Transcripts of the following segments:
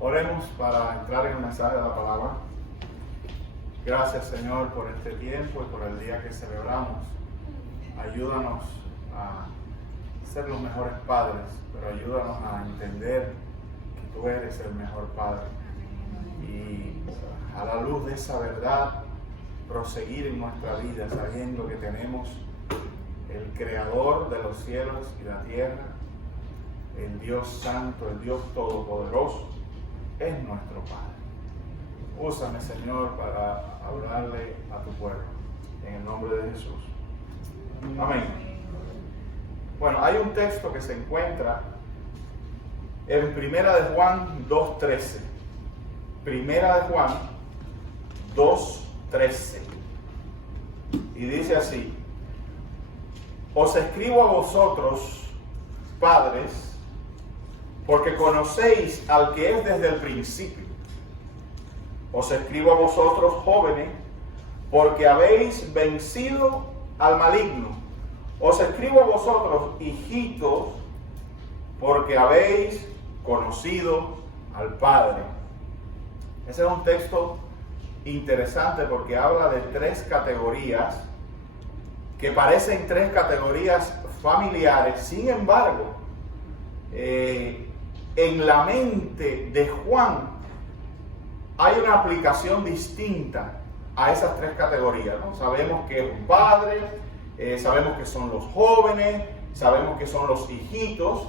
Oremos para entrar en el mensaje de la palabra. Gracias, Señor, por este tiempo y por el día que celebramos. Ayúdanos a ser los mejores padres, pero ayúdanos a entender que tú eres el mejor Padre. Y a la luz de esa verdad, proseguir en nuestra vida sabiendo que tenemos el Creador de los cielos y la tierra, el Dios Santo, el Dios Todopoderoso, es nuestro Padre. Úsame, Señor, para hablarle a tu pueblo, en el nombre de Jesús. Amén. Bueno, hay un texto que se encuentra en Primera de Juan 2:13. Primera de Juan 2:13. Y dice así: os escribo a vosotros, padres, porque conocéis al que es desde el principio. Os escribo a vosotros, jóvenes, porque habéis vencido al maligno. Os escribo a vosotros, hijitos, porque habéis conocido al Padre. Ese es un texto interesante porque habla de tres categorías que parecen tres categorías familiares. Sin embargo, en la mente de Juan hay una aplicación distinta a esas tres categorías, ¿no? Sabemos que es un padre, sabemos que son los jóvenes, sabemos que son los hijitos.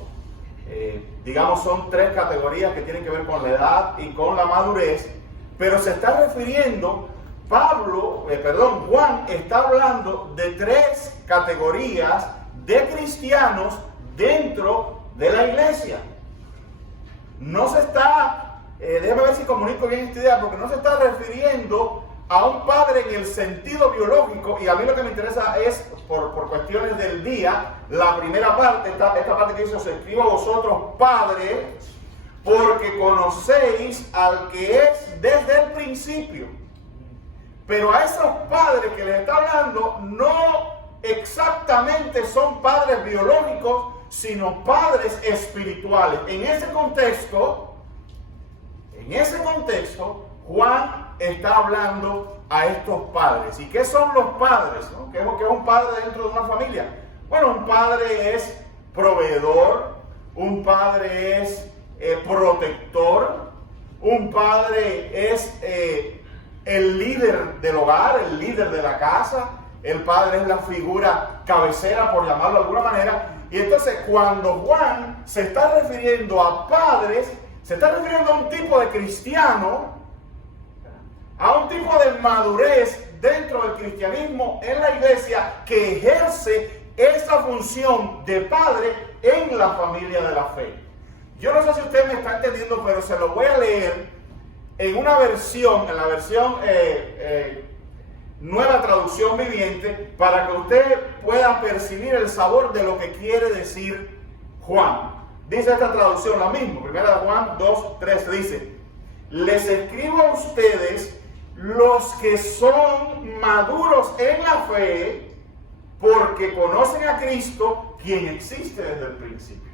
Digamos, son tres categorías que tienen que ver con la edad y con la madurez, pero se está refiriendo, Juan está hablando de tres categorías de cristianos dentro de la iglesia. No se está, déjame ver si comunico bien esta idea, porque no se está refiriendo a un padre en el sentido biológico, y a mí lo que me interesa es, por cuestiones del día, la primera parte, esta parte que dice: os escribo a vosotros, padres, porque conocéis al que es desde el principio. Pero a esos padres que les está hablando no exactamente son padres biológicos, sino padres espirituales. En ese contexto, Juan está hablando a estos padres. ¿Y qué son los padres, no? ¿Qué es un padre dentro de una familia? Bueno, un padre es proveedor, un padre es protector, un padre es el líder del hogar, el líder de la casa. El padre es la figura cabecera, por llamarlo de alguna manera. Y entonces, cuando Juan se está refiriendo a padres, se está refiriendo a un tipo de cristiano, a un tipo de madurez dentro del cristianismo en la iglesia, que ejerce esa función de padre en la familia de la fe. Yo no sé si usted me está entendiendo, pero se lo voy a leer en una versión, en la versión Nueva Traducción Viviente, para que usted pueda percibir el sabor de lo que quiere decir Juan. Dice esta traducción la misma, Primera de Juan 2:3, dice: les escribo a ustedes, los que son maduros en la fe, porque conocen a Cristo, quien existe desde el principio.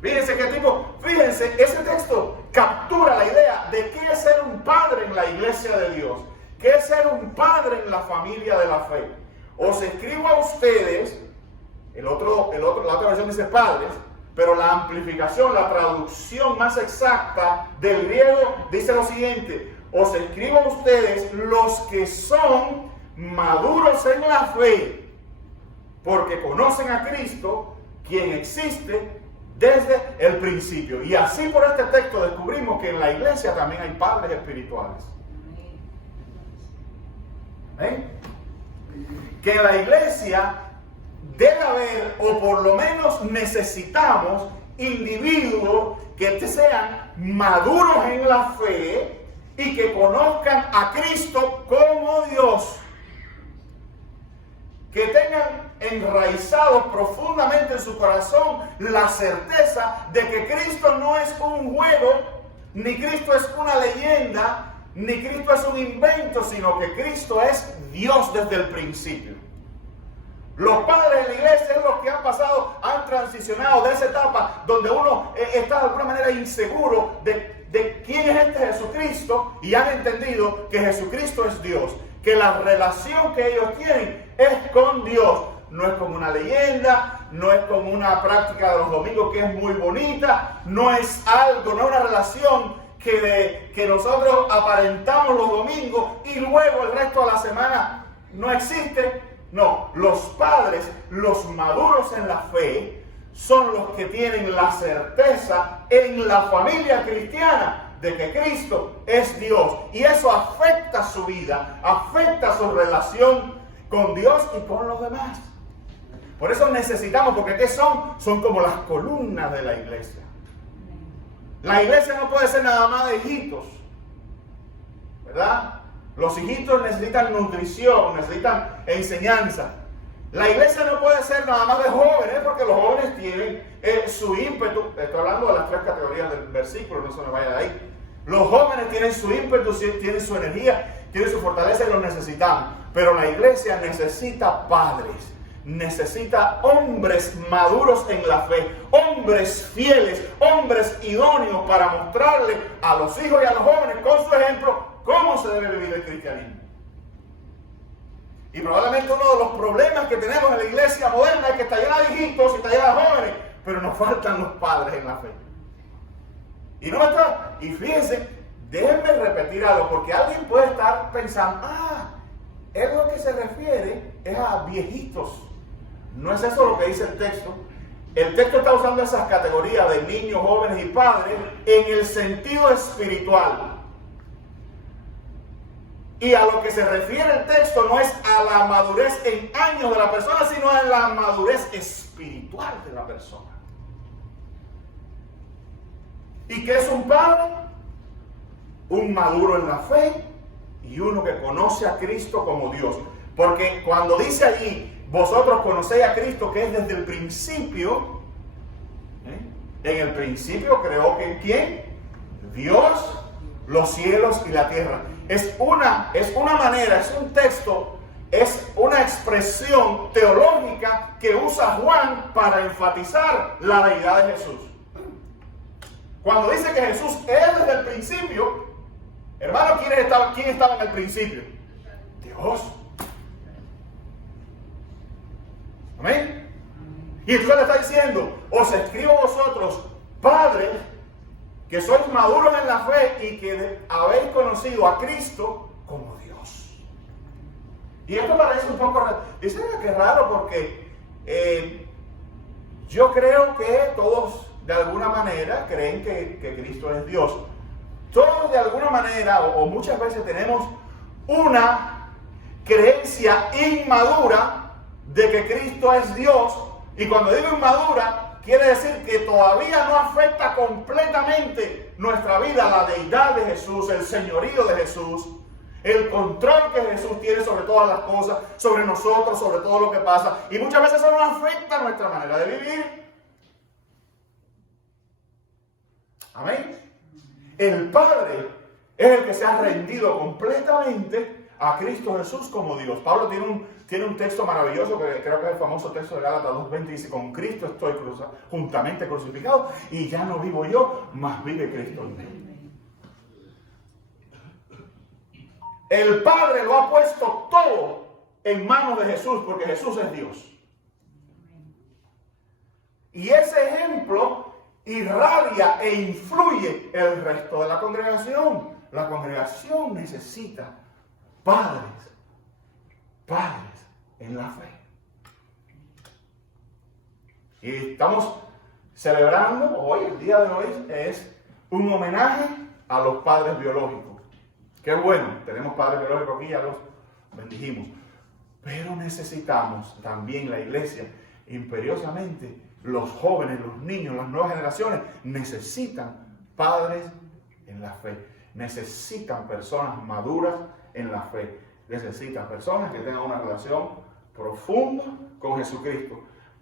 Fíjense ese texto captura la idea de qué es ser un padre en la iglesia de Dios, qué es ser un padre en la familia de la fe. Os escribo a ustedes, la otra versión dice padres, pero la amplificación, la traducción más exacta del griego dice lo siguiente: os escribo a ustedes, los que son maduros en la fe, porque conocen a Cristo, quien existe desde el principio. Y así, por este texto, descubrimos que en la iglesia también hay padres espirituales. ¿Ven? Que en la iglesia debe haber, o por lo menos necesitamos, individuos que sean maduros en la fe y que conozcan a Cristo como Dios, que tengan enraizados profundamente en su corazón la certeza de que Cristo no es un juego, ni Cristo es una leyenda, ni Cristo es un invento, sino que Cristo es Dios desde el principio. Los padres de la iglesia son los que han pasado, han transicionado de esa etapa donde uno está de alguna manera inseguro de quién es este Jesucristo, y han entendido que Jesucristo es Dios, que la relación que ellos tienen es con Dios. No es como una leyenda, no es como una práctica de los domingos que es muy bonita, no es algo, no es una relación que nosotros aparentamos los domingos y luego el resto de la semana no existe. No, los padres, los maduros en la fe, son los que tienen la certeza en la familia cristiana de que Cristo es Dios, y eso afecta su vida, afecta su relación con Dios y con los demás. Por eso necesitamos, porque ¿qué son? Son como las columnas de la iglesia. La iglesia no puede ser nada más de hijitos, ¿verdad? Los hijitos necesitan nutrición, necesitan enseñanza. La iglesia no puede ser nada más de jóvenes, porque los jóvenes tienen su ímpetu. Estoy hablando de las 3 categorías del versículo, no se me vaya de ahí. Los jóvenes tienen su ímpetu, tienen su energía, tienen su fortaleza y los necesitamos. Pero la iglesia necesita padres, necesita hombres maduros en la fe, hombres fieles, hombres idóneos para mostrarle a los hijos y a los jóvenes con su ejemplo cómo se debe vivir el cristianismo. Y probablemente uno de los problemas que tenemos en la iglesia moderna es que está llena de hijitos y está llena de jóvenes, pero nos faltan los padres en la fe. Y no está. Y fíjense, déjenme repetir algo, porque alguien puede estar pensando, es lo que se refiere es a viejitos. No es eso lo que dice el texto. El texto está usando esas categorías de niños, jóvenes y padres en el sentido espiritual. Y a lo que se refiere el texto no es a la madurez en años de la persona, sino a la madurez espiritual de la persona. ¿Y qué es un padre? Un maduro en la fe y uno que conoce a Cristo como Dios. Porque cuando dice allí, vosotros conocéis a Cristo, que es desde el principio, en el principio creó que ¿quién? Dios, los cielos y la tierra. Es una manera, es un texto, es una expresión teológica que usa Juan para enfatizar la deidad de Jesús. Cuando dice que Jesús es desde el principio, hermano, ¿quién estaba en el principio? Dios. Amén. Y entonces le está diciendo, os escribo a vosotros, padres, que sois maduros en la fe y que habéis conocido a Cristo como Dios. Y esto parece un poco raro. Dice que es raro porque yo creo que todos de alguna manera creen que Cristo es Dios. Todos de alguna manera o muchas veces tenemos una creencia inmadura de que Cristo es Dios. Y cuando digo inmadura, quiere decir que todavía no afecta completamente nuestra vida, la deidad de Jesús, el señorío de Jesús, el control que Jesús tiene sobre todas las cosas, sobre nosotros, sobre todo lo que pasa. Y muchas veces eso no afecta nuestra manera de vivir. Amén. El Padre es el que se ha rendido completamente a Cristo Jesús como Dios. Pablo tiene un texto maravilloso que creo que es el famoso texto de Gálatas 2:20. Dice, con Cristo estoy juntamente crucificado y ya no vivo yo, mas vive Cristo en mí. El Padre lo ha puesto todo en manos de Jesús porque Jesús es Dios. Y ese ejemplo irradia e influye el resto de la congregación. La congregación necesita padres en la fe. Y estamos celebrando hoy, el día de hoy, es un homenaje a los padres biológicos. Qué bueno, tenemos padres biológicos aquí, ya los bendijimos. Pero necesitamos también la iglesia, imperiosamente, los jóvenes, los niños, las nuevas generaciones, necesitan padres en la fe. Necesitan personas maduras en la fe. Necesitan personas que tengan una relación profunda con Jesucristo.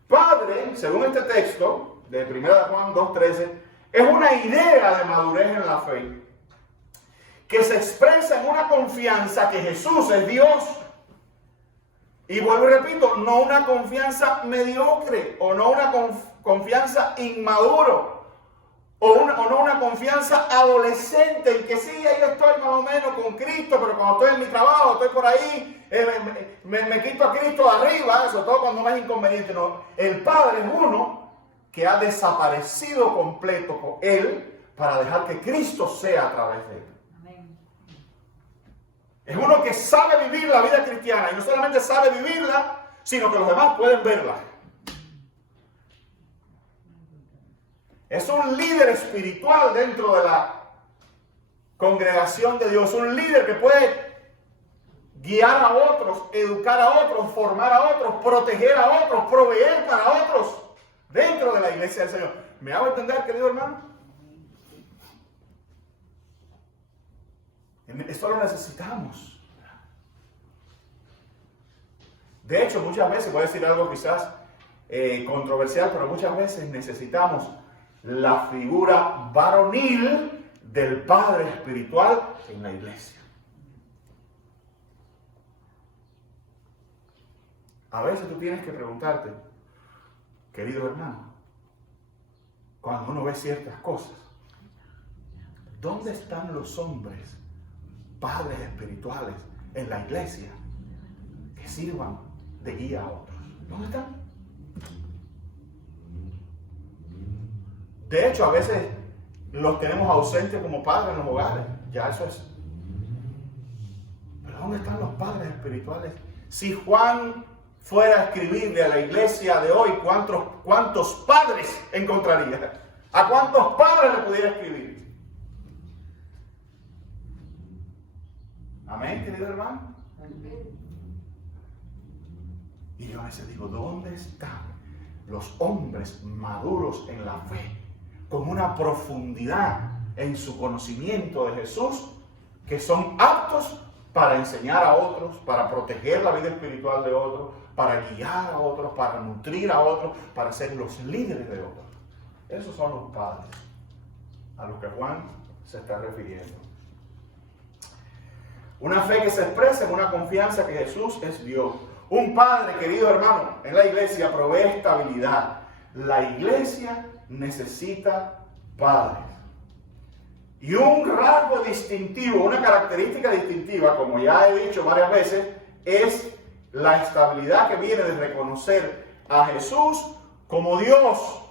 Padre, según este texto de 1 Juan 2:13, es una idea de madurez en la fe que se expresa en una confianza que Jesús es Dios. Y vuelvo y repito, no una confianza mediocre o no una confianza inmaduro o no una confianza adolescente en que sí, ahí estoy más o menos con Cristo, pero cuando estoy en mi trabajo, estoy por ahí, me quito a Cristo de arriba, sobre todo cuando no es inconveniente. No, el Padre es uno que ha desaparecido completo con Él para dejar que Cristo sea a través de Él. Es uno que sabe vivir la vida cristiana y no solamente sabe vivirla, sino que los demás pueden verla. Es un líder espiritual dentro de la congregación de Dios, un líder que puede guiar a otros, educar a otros, formar a otros, proteger a otros, proveer para otros dentro de la iglesia del Señor. ¿Me hago entender, querido hermano? Esto lo necesitamos. De hecho, muchas veces, voy a decir algo quizás controversial, pero muchas veces necesitamos la figura varonil del padre espiritual en la iglesia. A veces tú tienes que preguntarte, querido hermano, cuando uno ve ciertas cosas, ¿dónde están los hombres, padres espirituales en la iglesia que sirvan de guía a otros? ¿Dónde están? De hecho, a veces los tenemos ausentes como padres en los hogares. Ya eso es. Pero ¿dónde están los padres espirituales? Si Juan fuera a escribirle a la iglesia de hoy, ¿cuántos padres encontraría? ¿A cuántos padres le pudiera escribir? Amén, querido hermano. Y yo a veces digo, ¿dónde están los hombres maduros en la fe, con una profundidad en su conocimiento de Jesús, que son aptos para enseñar a otros, para proteger la vida espiritual de otros, para guiar a otros, para nutrir a otros, para ser los líderes de otros? Esos son los padres a los que Juan se está refiriendo. Una fe que se expresa en una confianza que Jesús es Dios. Un padre, querido hermano, en la iglesia provee estabilidad. La iglesia necesita padres. Y un rasgo distintivo, una característica distintiva, como ya he dicho varias veces, es la estabilidad que viene de reconocer a Jesús como Dios.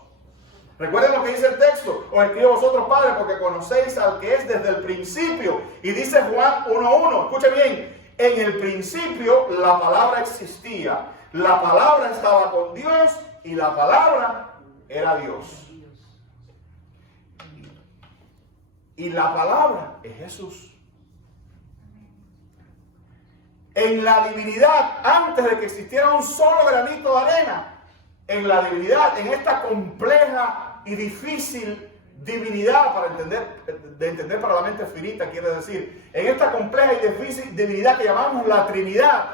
Recuerden lo que dice el texto: os escribo a vosotros, padres, porque conocéis al que es desde el principio. Y dice Juan 1:1, escuche bien, en el principio la palabra existía, la palabra estaba con Dios y la palabra era Dios. Y la palabra es Jesús. En la divinidad, antes de que existiera un solo granito de arena, en la divinidad, en esta compleja y difícil divinidad, de entender para la mente finita, quiere decir, en esta compleja y difícil divinidad que llamamos la Trinidad,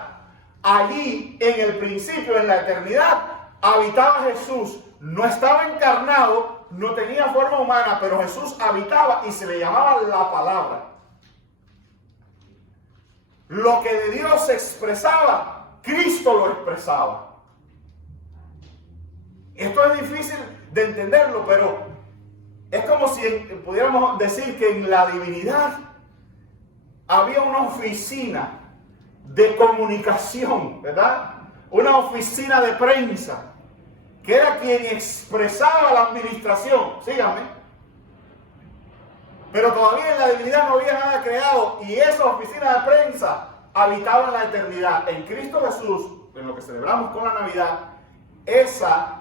allí en el principio, en la eternidad, habitaba Jesús. No estaba encarnado, no tenía forma humana, pero Jesús habitaba y se le llamaba la palabra. Lo que de Dios se expresaba, Cristo lo expresaba. Esto es difícil de entenderlo, pero es como si pudiéramos decir que en la divinidad había una oficina de comunicación, ¿verdad? Una oficina de prensa, que era quien expresaba la administración. Síganme. Pero todavía en la divinidad no había nada creado, y esa oficina de prensa habitaba en la eternidad. En Cristo Jesús, en lo que celebramos con la Navidad, esa,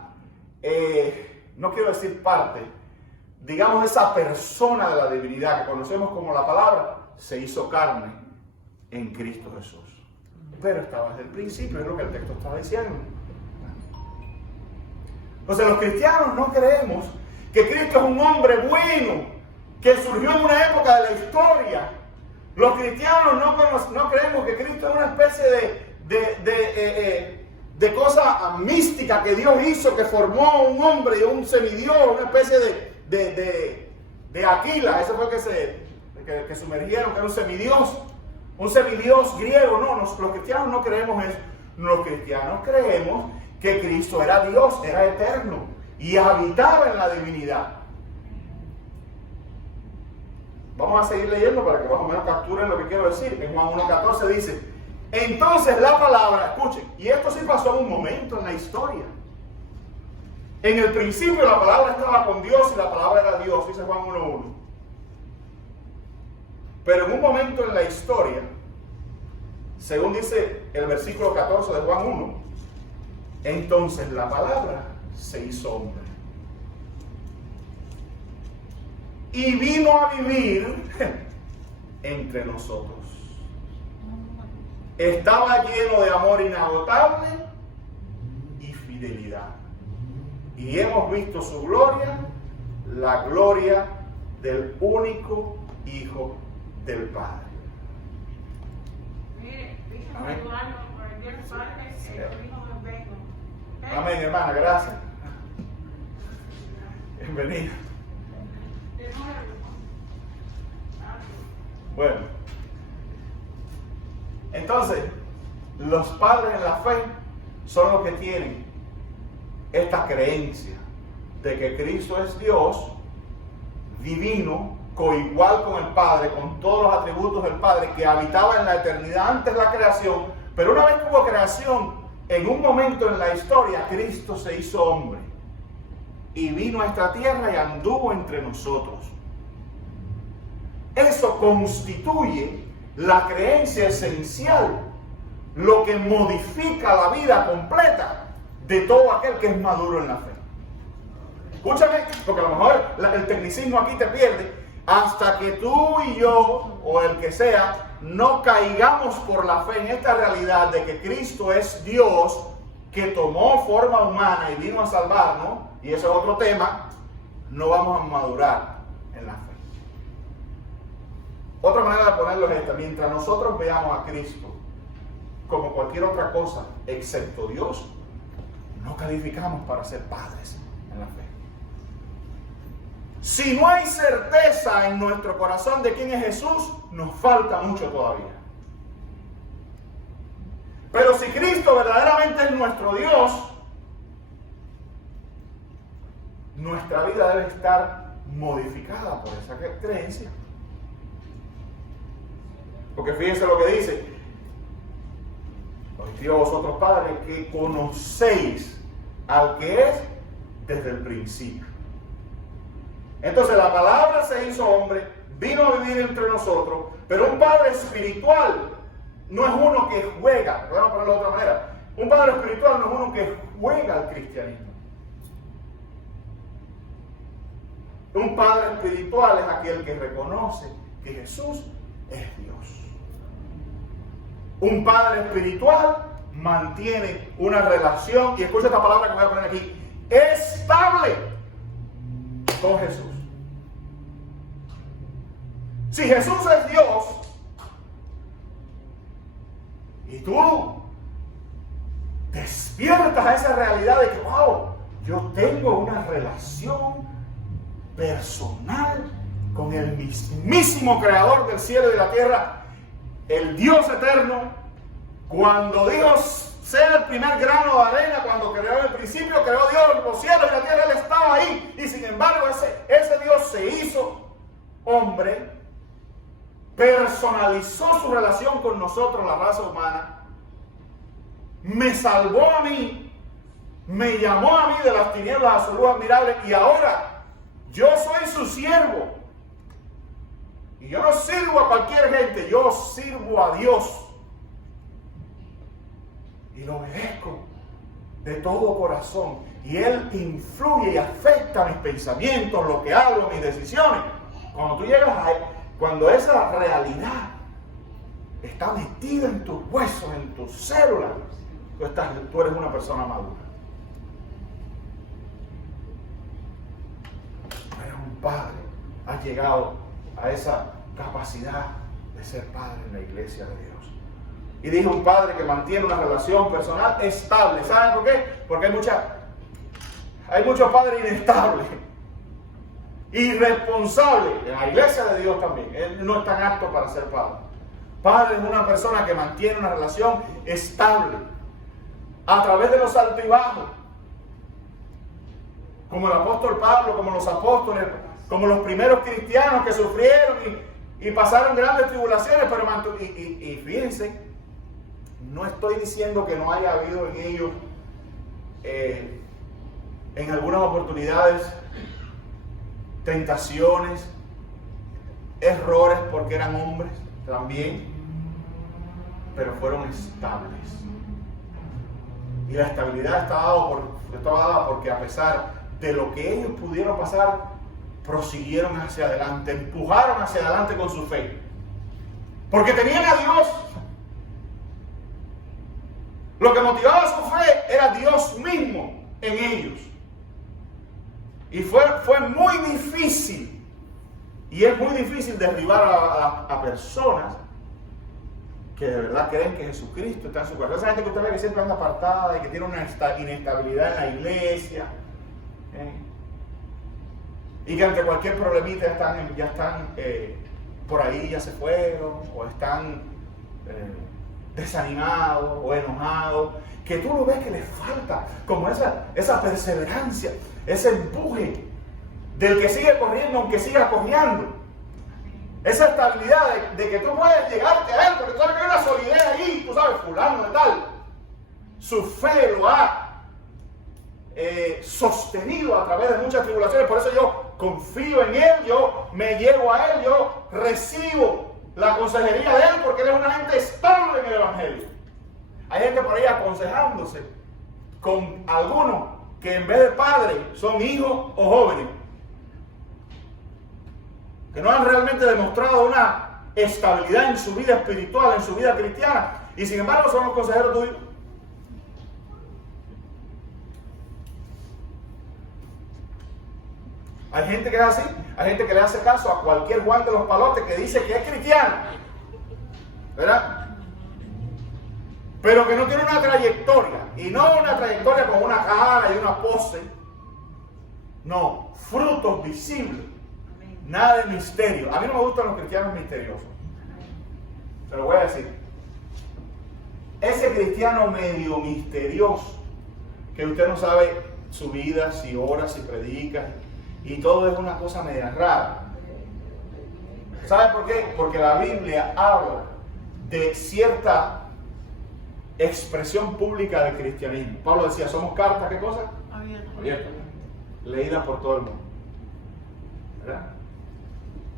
no quiero decir parte, digamos esa persona de la divinidad que conocemos como la palabra, se hizo carne en Cristo Jesús. Pero estaba desde el principio, es lo que el texto está diciendo. Entonces los cristianos no creemos que Cristo es un hombre bueno, que surgió en una época de la historia. Los cristianos no creemos que Cristo es una especie de cosa mística que Dios hizo, que formó un hombre y un semidios, una especie de Aquila. Ese fue que sumergieron, que era un semidios griego. No, los cristianos no creemos eso. Los cristianos creemos que Cristo era Dios, era eterno y habitaba en la divinidad. Vamos a seguir leyendo para que más o menos capturen lo que quiero decir. En Juan 1:14 dice, entonces la palabra, escuchen, y esto sí pasó en un momento en la historia. En el principio la palabra estaba con Dios y la palabra era Dios, dice Juan 1:1. Pero en un momento en la historia, según dice el versículo 14 de Juan 1, entonces la palabra se hizo hombre y vino a vivir entre nosotros. Estaba lleno de amor inagotable y fidelidad. Y hemos visto su gloria, la gloria del único Hijo del Padre. Amén. Amén, hermana, gracias. Bienvenida. Bueno, entonces, los padres en la fe son los que tienen esta creencia de que Cristo es Dios, divino, coigual con el Padre, con todos los atributos del Padre, que habitaba en la eternidad antes de la creación, pero una vez que hubo creación, en un momento en la historia, Cristo se hizo hombre y vino a esta tierra y anduvo entre nosotros. Eso constituye la creencia esencial, lo que modifica la vida completa de todo aquel que es maduro en la fe. Escúchame, porque a lo mejor el tecnicismo aquí te pierde. Hasta que tú y yo, o el que sea, no caigamos por la fe en esta realidad de que Cristo es Dios, que tomó forma humana y vino a salvarnos, y ese es otro tema, no vamos a madurar en la fe. Otra manera de ponerlo es esta: mientras nosotros veamos a Cristo como cualquier otra cosa excepto Dios, no calificamos para ser padres en la fe. Si no hay certeza en nuestro corazón de quién es Jesús, nos falta mucho todavía. Pero si Cristo verdaderamente es nuestro Dios, nuestra vida debe estar modificada por esa creencia. Porque fíjense lo que dice: os escribo a vosotros, padres, que conocéis al que es desde el principio. Entonces la palabra se hizo hombre, vino a vivir entre nosotros, pero un padre espiritual no es uno que juega. Vamos a ponerlo de otra manera: un padre espiritual no es uno que juega al cristianismo. Un padre espiritual es aquel que reconoce que Jesús es Dios. Un padre espiritual mantiene una relación, y escucha esta palabra que voy a poner aquí, estable con Jesús. Si Jesús es Dios y tú despiertas a esa realidad de que, wow, yo tengo una relación personal con el mismísimo creador del cielo y de la tierra, el Dios eterno, cuando Dios sea el primer grano de arena, cuando creó en el principio, creó Dios los cielos y la tierra, Él estaba ahí, y sin embargo ese Dios se hizo hombre, personalizó su relación con nosotros, la raza humana, me salvó a mí, me llamó a mí de las tinieblas a su luz admirable, y ahora yo soy su siervo. Y yo no sirvo a cualquier gente, yo sirvo a Dios. Y lo obedezco de todo corazón. Y Él influye y afecta mis pensamientos, lo que hago, mis decisiones. Cuando tú llegas a Él, cuando esa realidad está metida en tus huesos, en tus células, tú eres una persona madura. Eres un padre. Has llegado a esa capacidad de ser padre en la iglesia de Dios. Y dije un padre que mantiene una relación personal estable. ¿Saben por qué? Porque hay muchos padres inestables, irresponsables. En la iglesia de Dios también. Él no es tan apto para ser padre. Padre es una persona que mantiene una relación estable. a través de los altos y bajos. Como el apóstol Pablo, como los apóstoles, como los primeros cristianos que sufrieron y pasaron grandes tribulaciones, pero fíjense, no estoy diciendo que no haya habido en ellos, en algunas oportunidades, tentaciones, errores porque eran hombres también, pero fueron estables. Y la estabilidad estaba dada porque a pesar de lo que ellos pudieron pasar, prosiguieron hacia adelante, empujaron hacia adelante con su fe. Porque tenían a Dios. Lo que motivaba su fe era Dios mismo en ellos. Y fue muy difícil. Y es muy difícil derribar a personas que de verdad creen que Jesucristo está en su corazón. Esa gente que usted ve que siempre anda apartada y que tiene una inestabilidad en la iglesia. Y que ante cualquier problemita ya están por ahí, ya se fueron, o están desanimados o enojados, que tú lo ves que les falta como esa perseverancia, ese empuje del que sigue corriendo aunque siga cojeando, esa estabilidad de que tú puedes llegarte a él, porque tú sabes que hay una solidez ahí, tú sabes, fulano de tal, su fe lo ha sostenido a través de muchas tribulaciones. Por eso yo confío en él, yo me llevo a él, yo recibo la consejería de él, porque él es una gente estable en el evangelio. Hay gente por ahí aconsejándose con algunos que en vez de padres son hijos o jóvenes, que no han realmente demostrado una estabilidad en su vida espiritual, en su vida cristiana, y sin embargo son los consejeros tuyos. Hay gente que es así, hay gente que le hace caso a cualquier Juan de los Palotes que dice que es cristiano, ¿verdad? Pero que no tiene una trayectoria, y no una trayectoria con una cara y una pose, no, frutos visibles, nada de misterio. A mí no me gustan los cristianos misteriosos, se lo voy a decir. Ese cristiano medio misterioso, que usted no sabe su vida, si ora, si predica, y todo es una cosa media rara. ¿Sabe por qué? Porque la Biblia habla de cierta expresión pública del cristianismo. Pablo decía, somos cartas, ¿qué cosa? Abiertas. Leídas por todo el mundo. ¿Verdad?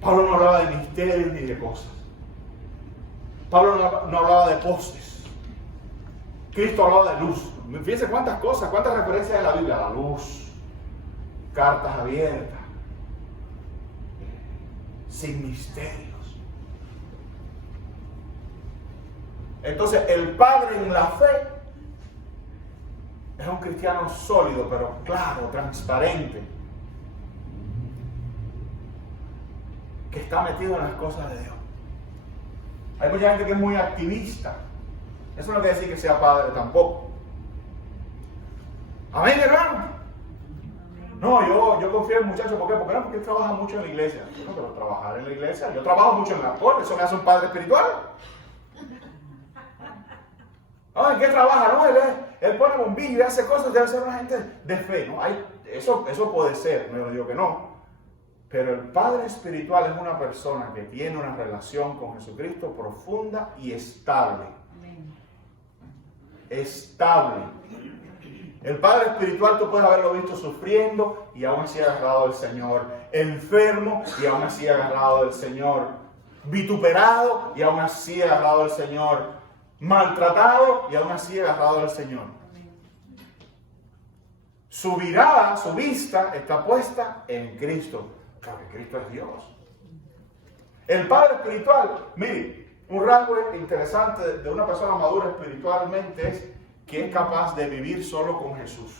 Pablo no hablaba de misterios ni de cosas. Pablo no hablaba de poses. Cristo hablaba de luz. Fíjense cuántas cosas, cuántas referencias de la Biblia. La luz. Cartas abiertas, sin misterios. Entonces, el padre en la fe es un cristiano sólido, pero claro, transparente, que está metido en las cosas de Dios. Hay mucha gente que es muy activista. Eso no quiere decir que sea padre tampoco. Amén, hermano. No, yo confío en el muchacho. ¿Por qué? Porque él trabaja mucho en la iglesia. Yo no quiero trabajar en la iglesia. Yo trabajo mucho en la corte. Eso me hace un padre espiritual. ¿En qué trabaja? No, él pone bombillo y hace cosas. Debe ser una gente de fe. ¿No? Eso puede ser. No digo que no. Pero el padre espiritual es una persona que tiene una relación con Jesucristo profunda y estable. Estable. El padre espiritual tú puedes haberlo visto sufriendo y aún así agarrado del Señor. Enfermo y aún así agarrado del Señor. Vituperado y aún así agarrado del Señor. Maltratado y aún así agarrado del Señor. Su mirada, su vista está puesta en Cristo. Porque Cristo es Dios. El padre espiritual, mire, un rasgo interesante de una persona madura espiritualmente es que es capaz de vivir solo con Jesús.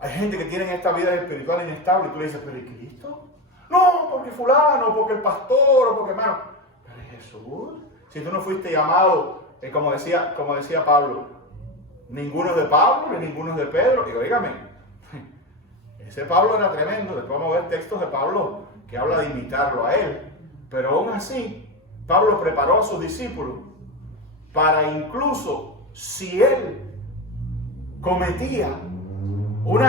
Hay gente que tiene esta vida espiritual inestable y tú le dices, ¿pero y Cristo? No, porque fulano, porque el pastor, porque hermano. Pero Jesús, si tú no fuiste llamado, como decía Pablo, ninguno es de Pablo ni ninguno es de Pedro. Digo, dígame, ese Pablo era tremendo. Después vamos a ver textos de Pablo que habla de imitarlo a él. Pero aún así, Pablo preparó a sus discípulos para incluso si él cometía un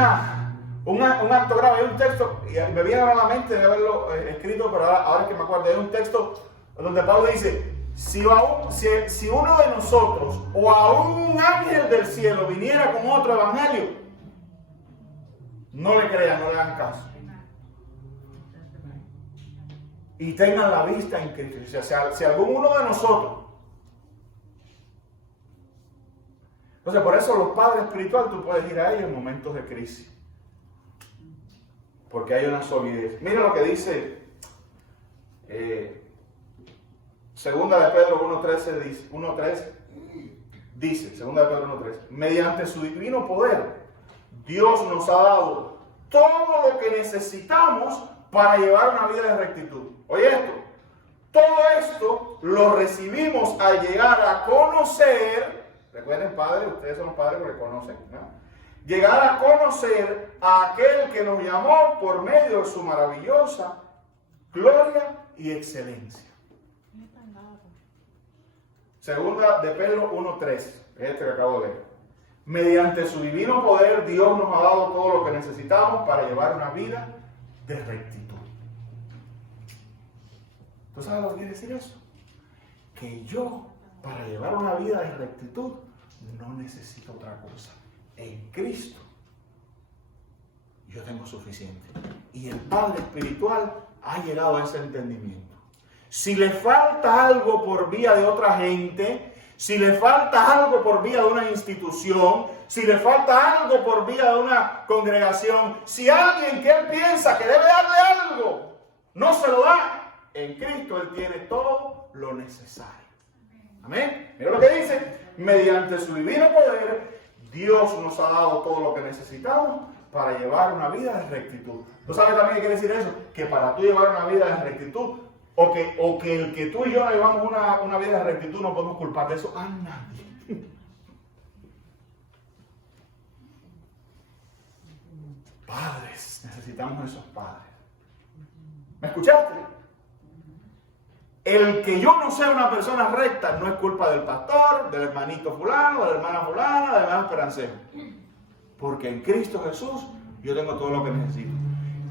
acto grave. Hay un texto, y me viene a la mente de haberlo escrito, pero ahora es que me acuerdo, hay un texto donde Pablo dice, si uno de nosotros o aún un ángel del cielo viniera con otro evangelio, no le crean, no le hagan caso. Y tengan la vista en Cristo. O sea, si alguno de nosotros. Entonces, por eso los padres espirituales, tú puedes ir a ellos en momentos de crisis. Porque hay una solidez. Mira lo que dice Segunda de Pedro 1.3 dice, Segunda de Pedro 1.3, mediante su divino poder, Dios nos ha dado todo lo que necesitamos para llevar una vida de rectitud. Oye esto, todo esto lo recibimos al llegar a conocer, recuerden padres, ustedes son los padres que conocen, ¿no? Llegar a conocer a aquel que nos llamó por medio de su maravillosa gloria y excelencia. Segunda de Pedro 1.3, este que acabo de leer. Mediante su divino poder, Dios nos ha dado todo lo que necesitamos para llevar una vida de rectitud. ¿Tú sabes lo que quiere decir eso? Que yo, para llevar una vida de rectitud, no necesito otra cosa. En Cristo, yo tengo suficiente. Y el Padre espiritual ha llegado a ese entendimiento. Si le falta algo por vía de otra gente, si le falta algo por vía de una institución, si le falta algo por vía de una congregación, si alguien que él piensa que debe darle algo, no se lo da, en Cristo él tiene todo lo necesario. Amén. Mira lo que dice, mediante su divino poder, Dios nos ha dado todo lo que necesitamos para llevar una vida de rectitud. ¿Tú sabes también qué quiere decir eso? Que para tú llevar una vida de rectitud, o que el que tú y yo llevamos una vida de rectitud, no podemos culpar de eso a nadie. Padres, necesitamos esos padres. ¿Me escuchaste? El que yo no sea una persona recta no es culpa del pastor, del hermanito fulano, de la hermana fulana, de la hermana Esperancero. Porque en Cristo Jesús yo tengo todo lo que necesito.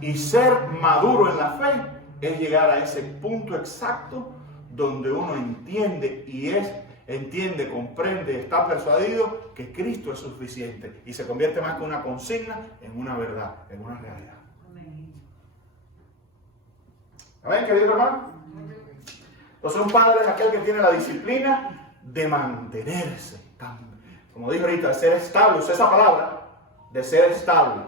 Y ser maduro en la fe es llegar a ese punto exacto donde uno entiende comprende, está persuadido que Cristo es suficiente y se convierte más que una consigna en una verdad, en una realidad. ¿Amén, querido hermano? Entonces un padre es aquel que tiene la disciplina de mantenerse, como dijo ahorita, de ser estable, usé esa palabra, de ser estable.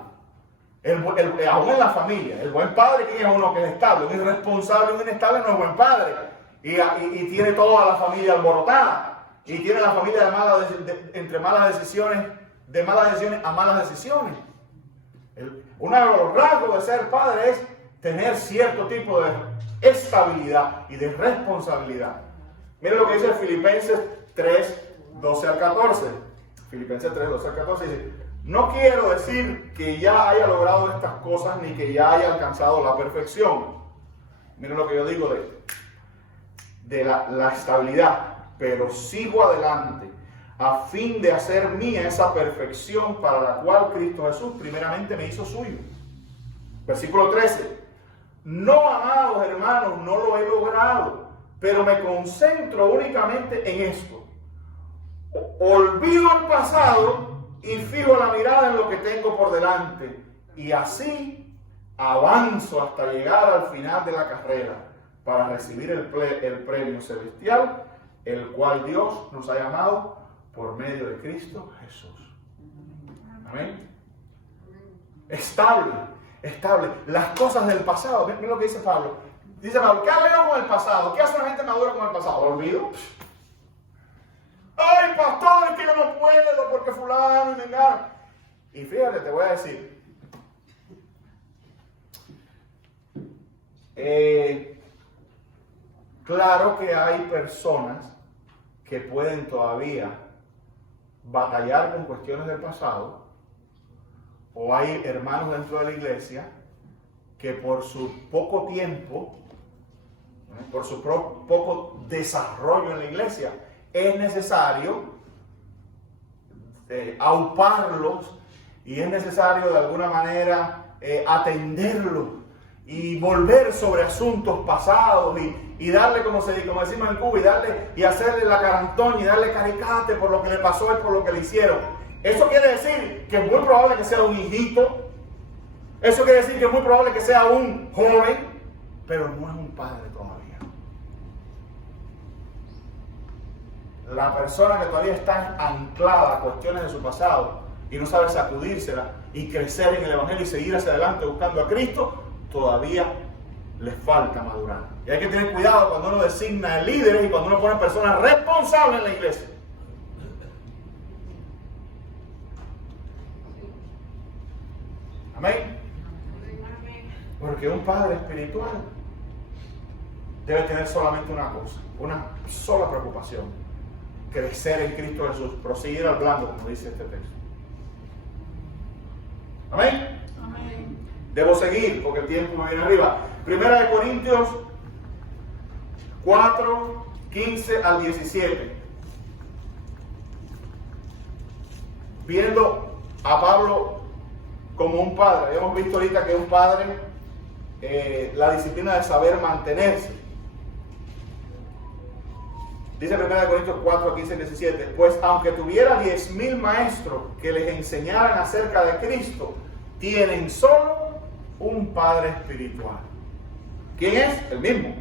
Aún en la familia, el buen padre, ¿quién es uno que es estable? Un irresponsable, un inestable no es buen padre. Y tiene toda la familia alborotada. Y tiene la familia entre malas decisiones a malas decisiones. Uno de los rasgos de ser padre es tener cierto tipo de estabilidad y de responsabilidad. Miren lo que dice Filipenses 3, 12 al 14. Filipenses 3, 12 al 14 dice: no quiero decir que ya haya logrado estas cosas ni que ya haya alcanzado la perfección. Miren lo que yo digo de la estabilidad. Pero sigo adelante a fin de hacer mía esa perfección para la cual Cristo Jesús primeramente me hizo suyo. Versículo 13. No, amados hermanos, no lo he logrado, pero me concentro únicamente en esto. Olvido el pasado y fijo la mirada en lo que tengo por delante. Y así avanzo hasta llegar al final de la carrera para recibir el premio celestial, el cual Dios nos ha llamado por medio de Cristo Jesús. Amén. Estable. Las cosas del pasado. Mira lo que dice Pablo. Dice Pablo, ¿qué hago yo con el pasado? ¿Qué hace la gente madura con el pasado? ¿Olvido? Ay, pastor, es que yo no puedo porque fulano y mengano. Y fíjate, te voy a decir. Claro que hay personas que pueden todavía batallar con cuestiones del pasado, o hay hermanos dentro de la iglesia que por su poco tiempo por su poco desarrollo en la iglesia, es necesario auparlos y es necesario de alguna manera atenderlos y volver sobre asuntos pasados y darle, como decimos en Cuba, y hacerle la carantoña y darle caricate por lo que le pasó y por lo que le hicieron. Eso quiere decir que es muy probable que sea un hijito. Eso quiere decir que es muy probable que sea un joven, pero no es un padre todavía. La persona que todavía está anclada a cuestiones de su pasado y no sabe sacudírsela y crecer en el Evangelio y seguir hacia adelante buscando a Cristo, todavía les falta madurar. Y hay que tener cuidado cuando uno designa líderes y cuando uno pone personas responsables en la iglesia. Amén. Porque un padre espiritual debe tener solamente una cosa, una sola preocupación: crecer en Cristo Jesús, proseguir al blanco, como dice este texto. Amén. Amén. Debo seguir porque el tiempo me viene arriba. Primera de Corintios 4, 15 al 17. Viendo a Pablo como un padre. Hemos visto ahorita que un padre, la disciplina de saber mantenerse. Dice 1 Corintios 4, 15 y 17. Pues aunque tuviera 10,000 maestros que les enseñaran acerca de Cristo, tienen solo un padre espiritual. ¿Quién es? El mismo.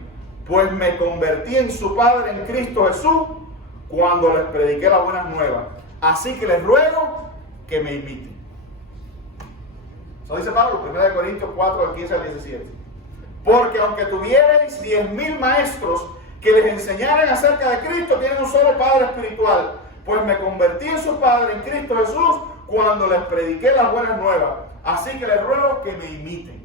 Pues me convertí en su padre en Cristo Jesús cuando les prediqué las buenas nuevas. Así que les ruego que me imiten. Eso dice Pablo, 1 Corintios 4, del 15 al 17. Porque aunque tuvierais 10,000 maestros que les enseñaran acerca de Cristo, tienen un solo padre espiritual. Pues me convertí en su padre en Cristo Jesús cuando les prediqué las buenas nuevas. Así que les ruego que me imiten.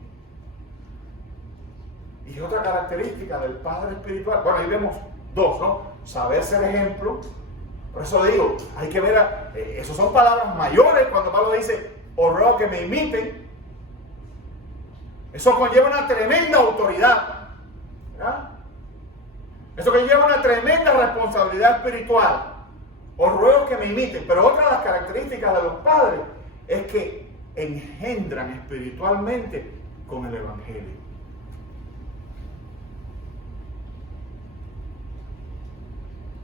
Y otra característica del padre espiritual, bueno, ahí vemos dos, ¿no? Saber ser ejemplo. Por eso digo, hay que ver, esas son palabras mayores cuando Pablo dice, os ruego que me imiten. Eso conlleva una tremenda autoridad, ¿verdad? Eso conlleva una tremenda responsabilidad espiritual. Os ruego que me imiten. Pero otra de las características de los padres es que engendran espiritualmente con el Evangelio.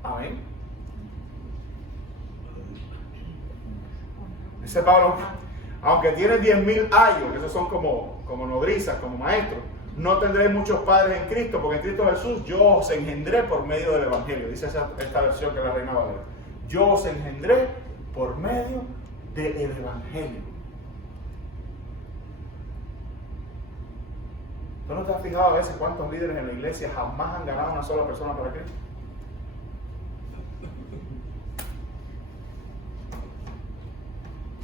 Amén. Dice Pablo, aunque tienen 10,000 ayos, que esos son como nodrizas, como maestros, no tendréis muchos padres en Cristo, porque en Cristo Jesús yo os engendré por medio del Evangelio. Dice esta versión que la Reina Valera. Yo os engendré por medio del Evangelio. ¿Tú no te has fijado a veces cuántos líderes en la iglesia jamás han ganado una sola persona para Cristo?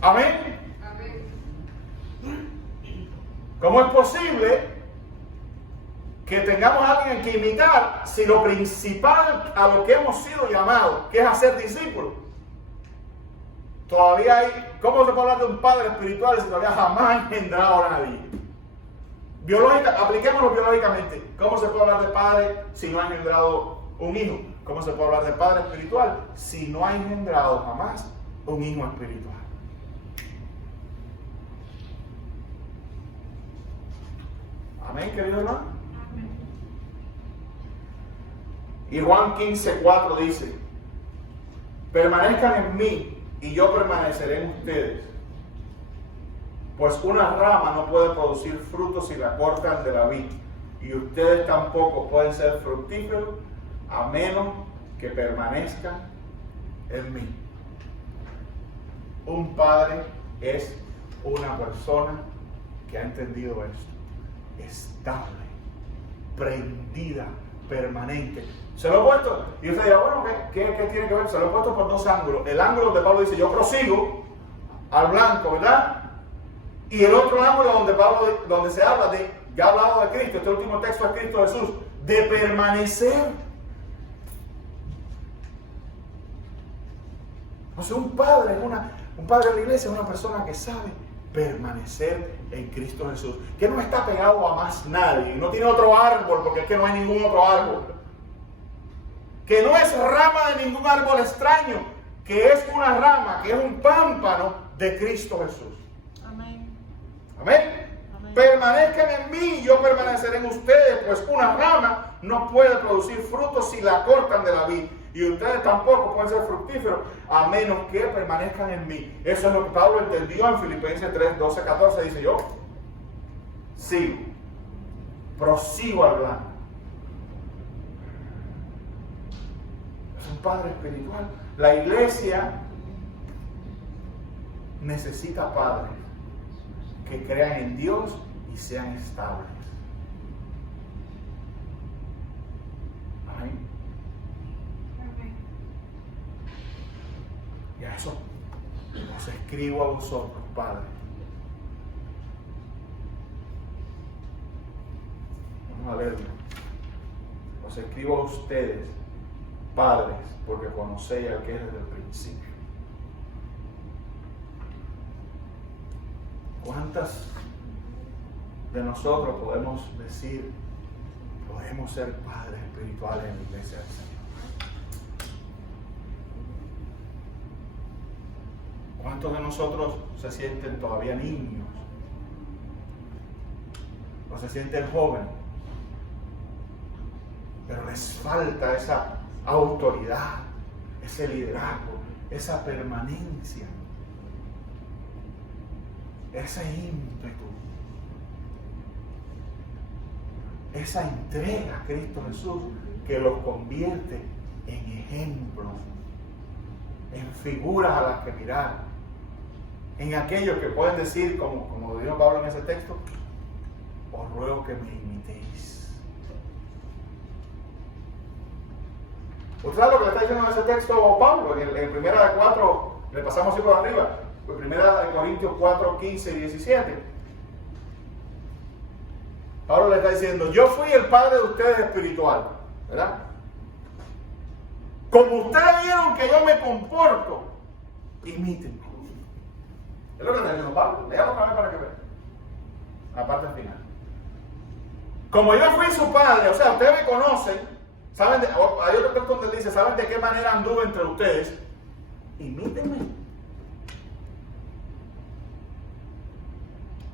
Amén. ¿Cómo es posible que tengamos a alguien que imitar si lo principal a lo que hemos sido llamados, que es hacer discípulos? Todavía hay, ¿cómo se puede hablar de un padre espiritual si todavía jamás ha engendrado a nadie? Apliquémoslo biológicamente. ¿Cómo se puede hablar de padre si no ha engendrado un hijo? ¿Cómo se puede hablar de padre espiritual si no ha engendrado jamás un hijo espiritual? Amén, querido hermano. Y Juan 15:4 dice, permanezcan en mí y yo permaneceré en ustedes. Pues una rama no puede producir frutos si la cortan de la vid, y ustedes tampoco pueden ser fructíferos a menos que permanezcan en mí. Un padre es una persona que ha entendido esto. Estable, prendida, permanente. Se lo he puesto, y usted dirá, bueno, ¿qué tiene que ver? Se lo he puesto por dos ángulos. El ángulo donde Pablo dice, yo prosigo al blanco, ¿verdad? Y el otro ángulo donde se habla de, ya ha hablado de Cristo, este último texto es Cristo Jesús, de permanecer. O sea, un padre de la iglesia es una persona que sabe permanecer en Cristo Jesús, que no está pegado a más nadie, no tiene otro árbol, porque es que no hay ningún otro árbol, que no es rama de ningún árbol extraño, que es una rama, que es un pámpano de Cristo Jesús. Amén. Amén. Amén. Permanezcan en mí, yo permaneceré en ustedes, pues una rama no puede producir frutos si la cortan de la vid, y ustedes tampoco pueden ser fructíferos a menos que permanezcan en mí. Eso es lo que Pablo entendió en Filipenses 3, 12, 14. Dice: yo sigo, prosigo hablando. Es un padre espiritual. La iglesia necesita padres que crean en Dios y sean estables. Amén. Y a eso os escribo a vosotros, padres. Vamos a verlo. Os escribo a ustedes, padres, porque conocéis al que es desde el principio. ¿Cuántas de nosotros podemos decir, podemos ser padres espirituales en la iglesia del Señor? ¿Cuántos de nosotros se sienten todavía niños? ¿O se sienten jóvenes? Pero les falta esa autoridad, ese liderazgo, esa permanencia, ese ímpetu, esa entrega a Cristo Jesús que los convierte en ejemplos, en figuras a las que mirar, en aquellos que pueden decir, como dijo Pablo en ese texto: os ruego que me imitéis. ¿Usted sabe lo que le está diciendo en ese texto Pablo? En primera de 4, le pasamos así por arriba, en primera de Corintios 4, 15 y 17. Pablo le está diciendo: yo fui el padre de ustedes espiritual, ¿verdad? Como ustedes vieron que yo me comporto, imítenme. Es lo que está diciendo Pablo. Léalo otra vez para que vean la parte final. Como yo fui su padre, o sea, ustedes me conocen, saben hay otro texto donde dice: saben de qué manera anduve entre ustedes, imítenme.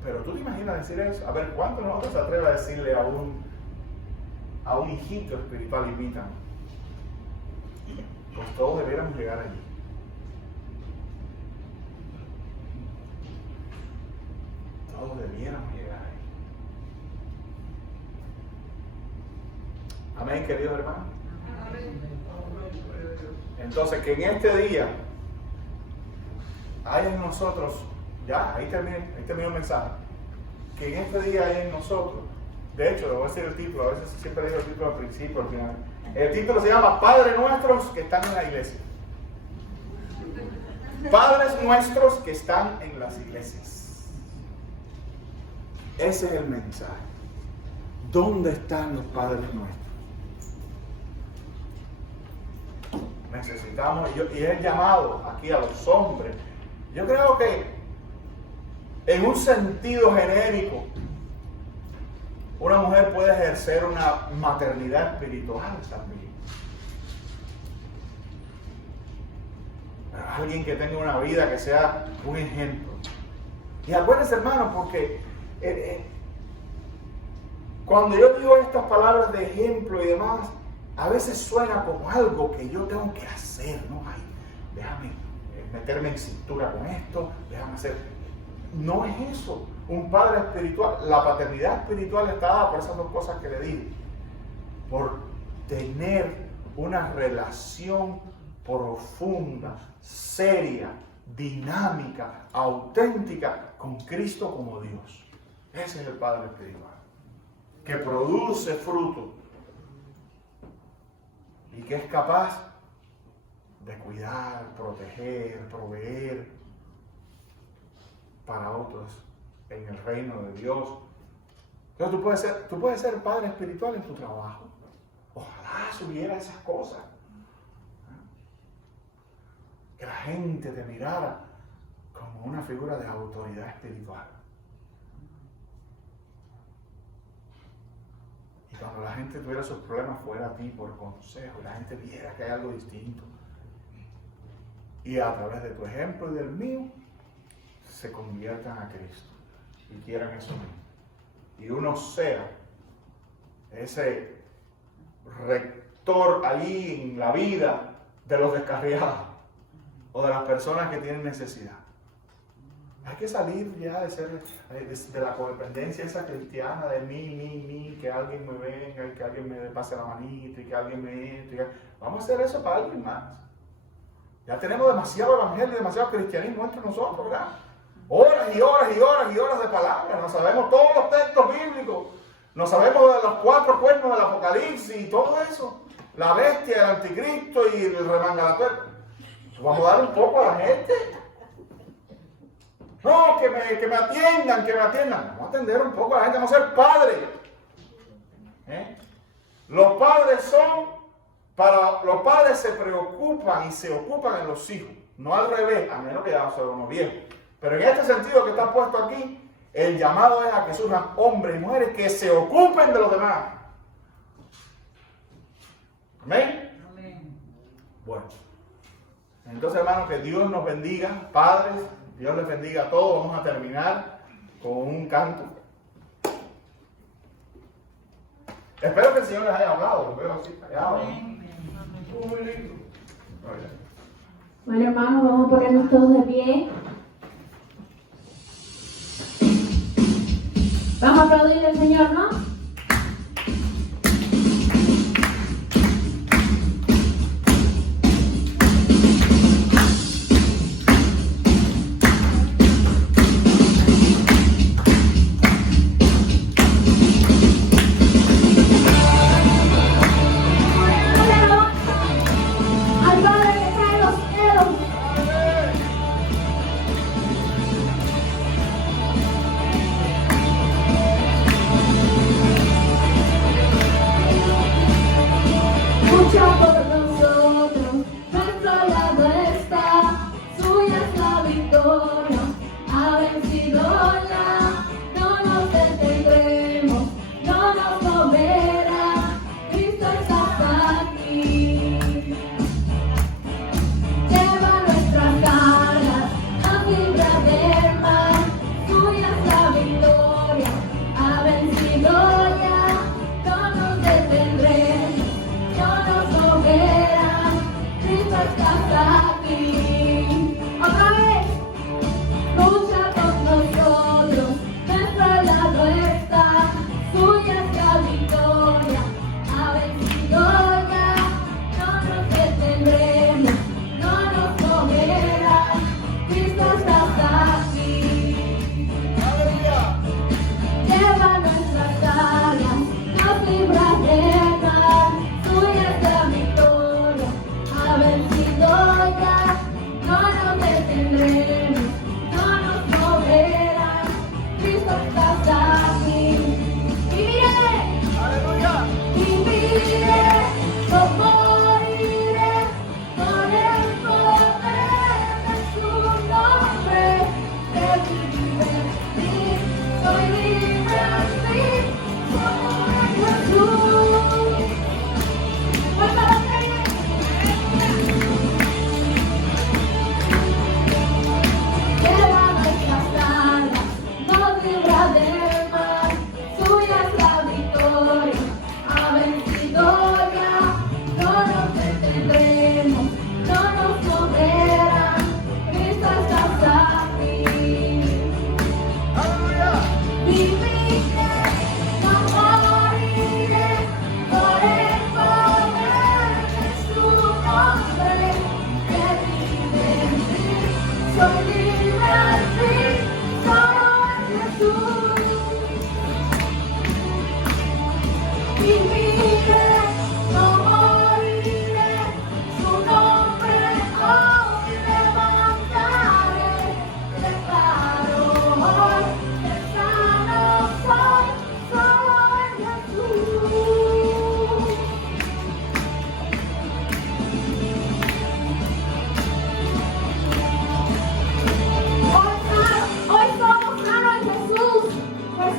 Pero tú te imaginas decir eso. A ver, ¿cuánto nosotros se atreve a decirle a un hijito espiritual, imítame? Pues todos debiéramos llegar allí. Todos debiéramos llegar ahí. Amén, queridos hermanos. Entonces, que en este día hay en nosotros, ya, ahí termina el mensaje, que en este día hay en nosotros, de hecho, le voy a decir el título, a veces siempre digo el título al principio, al final. El título se llama Padres Nuestros que están en la iglesia. Padres Nuestros que están en las iglesias. Ese es el mensaje. ¿Dónde están los padres nuestros? Necesitamos, y es el llamado aquí a los hombres. Yo creo que en un sentido genérico, una mujer puede ejercer una maternidad espiritual también. Alguien que tenga una vida que sea un ejemplo. Y acuérdense, hermanos, porque cuando yo digo estas palabras de ejemplo y demás, a veces suena como algo que yo tengo que hacer, ¿no? Ay, déjame meterme en cintura con esto, déjame hacer. No es eso. Un padre espiritual, la paternidad espiritual está dada por esas dos cosas que le dije. Por tener una relación profunda, seria, dinámica, auténtica con Cristo como Dios. Ese es el padre espiritual, que produce fruto y que es capaz de cuidar, proteger, proveer para otros en el reino de Dios. Entonces tú puedes ser padre espiritual en tu trabajo. Ojalá subiera esas cosas. Que la gente te mirara como una figura de autoridad espiritual. Y cuando la gente tuviera sus problemas fuera a ti por consejo, la gente viera que hay algo distinto. Y a través de tu ejemplo y del mío, se conviertan a Cristo y quieran eso mismo. Y uno sea ese rector allí en la vida de los descarriados o de las personas que tienen necesidad. Hay que salir ya de ser de la codependencia esa cristiana de mí, que alguien me venga y que alguien me pase la manito y que alguien me entre. Vamos a hacer eso para alguien más. Ya tenemos demasiado evangelio y demasiado cristianismo entre nosotros, ¿verdad? Horas y horas y horas y horas de palabras. Nos sabemos todos los textos bíblicos. Nos sabemos de los 4 cuernos del Apocalipsis y todo eso. La bestia, el anticristo y el remangalatuerto. Vamos a dar un poco a la gente. No, que me atiendan, que me atiendan. Vamos a atender un poco a la gente, vamos a ser padres. Los padres se preocupan y se ocupan en los hijos, no al revés, a menos que ya seamos viejos. Pero en este sentido que está puesto aquí, el llamado es a que surjan hombres y mujeres que se ocupen de los demás. ¿Amén? Amén. Bueno, entonces hermanos, que Dios nos bendiga, padres. Dios les bendiga a todos. Vamos a terminar con un canto. Espero que el Señor les haya hablado. Lo veo así callado. Muy lindo. Bueno, hermanos, vamos a ponernos todos de pie. Vamos a aplaudirle al Señor, ¿no?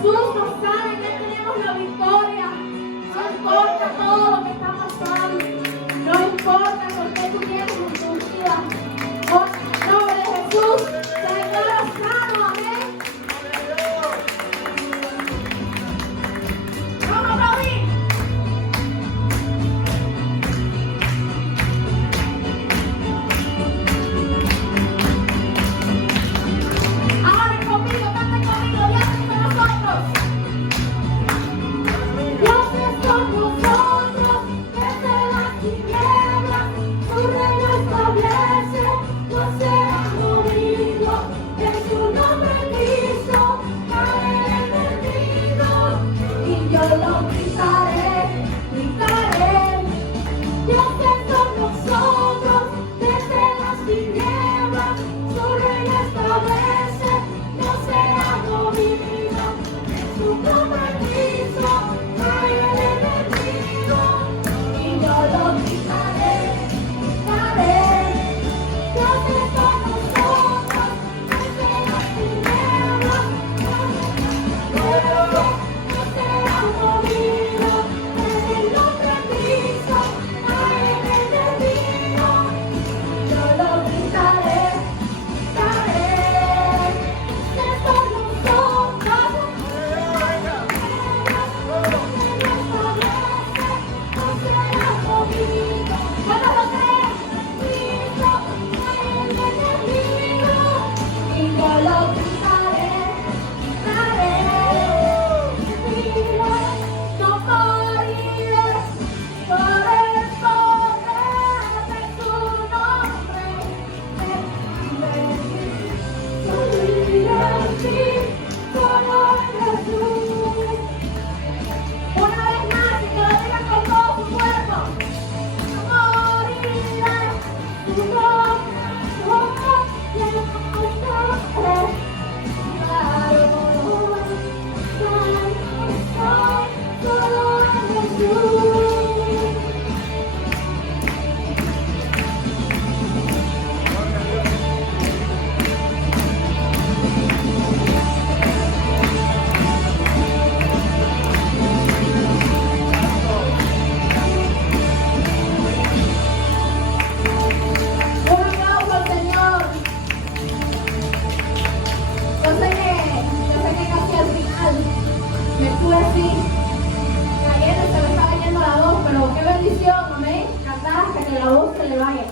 Jesús nos sana, ya tenemos la victoria. No importa todo lo que está pasando. No importa lo que tú tienes en tu vida. Por el nombre de Jesús, te declaro sano, amén. Vamos a aplaudir. Ahora conmigo, canten conmigo, Dios es con nosotros. Dios es con nosotros, desde las tinieblas, su reino establece, no será movido, en su nombre Cristo, caerá el enemigo, y yo lo gritaré, gritaré. Dios es con nosotros, desde las tinieblas, su reino establece, no será movido, en su nombre Cristo, caerá el enemigo, y yo lo gritaré, gritaré. Dios es con nosotros, desde las tinieblas, no será movido, en el nombre de Cristo, caerá el enemigo, yo lo gritaré, gritaré. Dios es con nosotros, no será movido, cuando lo crees, Cristo, caerá el enemigo, y yo lo gritaré, gritaré. No moriré por el poder de su nombre. Subiré en ti, solo en Jesús. Una vez más, y que lo digan con todo su cuerpo. No moriré, tu nombre, y el nombre. Claro, solo en Jesús. Un aplauso al Señor. Yo sé que casi al final me estuve así, cayendo, se me estaba yendo la voz, pero qué bendición, amén, cantar hasta que la voz se le vaya.